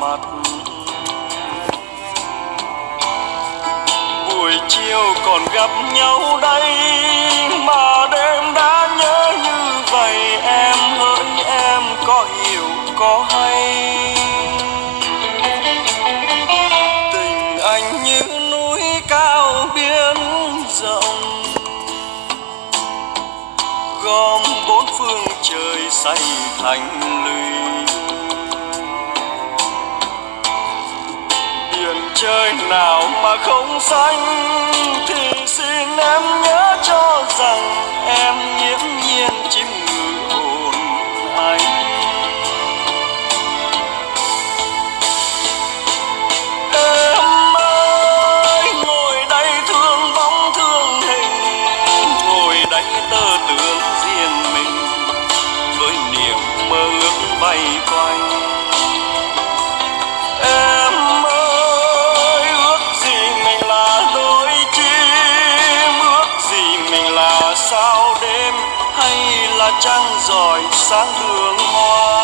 mặt. Buổi chiều còn gặp nhau đây mà đêm đã nhớ như vậy. Em hỡi em có hiểu có hay, tình anh như núi cao biển rộng, gom bốn phương trời xanh thành lũy. Biển trời nào mà không xanh thì xin em nhớ cho rằng em nghiễm nhiên chiếm ngự hồn anh. Em ơi ngồi đây thương bóng thương hình, ngồi đây tơ tưởng riêng mình với niềm mơ ước bay quanh. Em ơi ước gì mình là đôi chim, ước gì mình là sao đêm hay là trăng rọi sáng hương hoa.